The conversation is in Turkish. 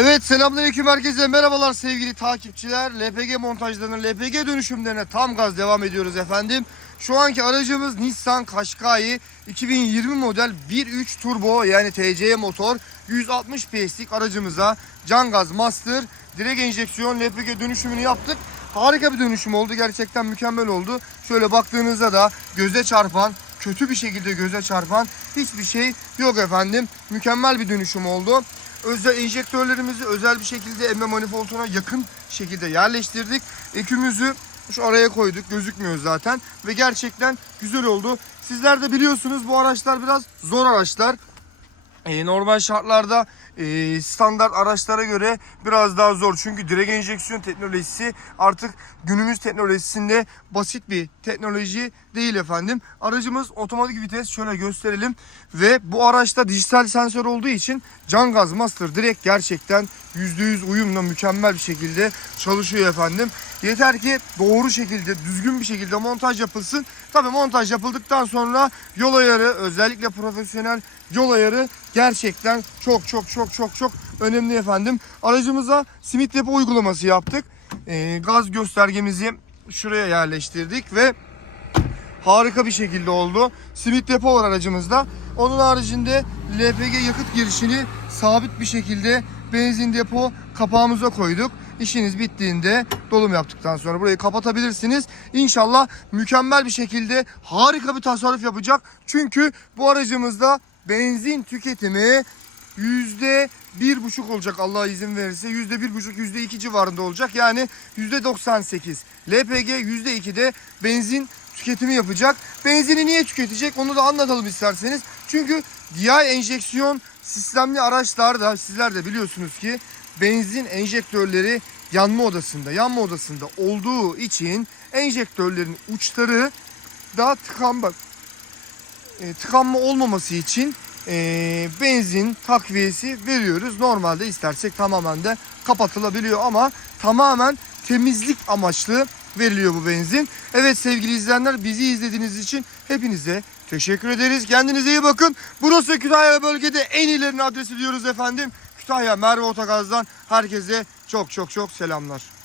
Evet selamünaleyküm herkese merhabalar sevgili takipçiler. LPG montajlarına, LPG dönüşümlerine tam gaz devam ediyoruz efendim. Şu anki aracımız Nissan Qashqai 2020 model 1.3 turbo yani TCE motor 160 PS'lik aracımıza can gaz master direkt enjeksiyon LPG dönüşümünü yaptık. Harika bir dönüşüm oldu. Gerçekten mükemmel oldu. Şöyle baktığınızda da göze çarpan, kötü bir şekilde göze çarpan hiçbir şey yok efendim. Mükemmel bir dönüşüm oldu. Özel enjektörlerimizi özel bir şekilde emme manifolduna yakın şekilde yerleştirdik. Ekümüzü şu araya koyduk. Gözükmüyor zaten. Ve gerçekten güzel oldu. Sizler de biliyorsunuz bu araçlar biraz zor araçlar. E, normal şartlarda e, standart araçlara göre biraz daha zor. Çünkü direkt enjeksiyon teknolojisi artık günümüz teknolojisinde basit bir teknoloji değil efendim. Aracımız otomatik vites şöyle gösterelim. Ve bu araçta dijital sensör olduğu için can gaz master direkt gerçekten %100 uyumla mükemmel bir şekilde çalışıyor efendim. Yeter ki doğru şekilde düzgün bir şekilde montaj yapılsın. Tabi montaj yapıldıktan sonra yol ayarı özellikle profesyonel yol ayarı gerçekten çok çok çok çok çok önemli efendim. Aracımıza simit depo uygulaması yaptık. Ee, gaz göstergemizi şuraya yerleştirdik ve harika bir şekilde oldu. Simit depo var aracımızda. Onun haricinde LPG yakıt girişini sabit bir şekilde benzin depo kapağımıza koyduk. İşiniz bittiğinde dolum yaptıktan sonra burayı kapatabilirsiniz. İnşallah mükemmel bir şekilde harika bir tasarruf yapacak. Çünkü bu aracımızda benzin tüketimi yüzde bir buçuk olacak Allah izin verirse. Yüzde bir buçuk, yüzde iki civarında olacak. Yani yüzde 98. LPG yüzde ikide benzin tüketimi yapacak. Benzini niye tüketecek onu da anlatalım isterseniz. Çünkü DI enjeksiyon sistemli araçlarda sizler de biliyorsunuz ki benzin enjektörleri yanma odasında, yanma odasında olduğu için enjektörlerin uçları da tıkanma, e, tıkanma olmaması için e, benzin takviyesi veriyoruz. Normalde istersek tamamen de kapatılabiliyor ama tamamen temizlik amaçlı veriliyor bu benzin. Evet sevgili izleyenler bizi izlediğiniz için hepinize teşekkür ederiz. Kendinize iyi bakın. Burası Kütahya bölgede en ilerin adresi diyoruz efendim. Kütahya Merve Otogaz'dan herkese çok çok çok selamlar.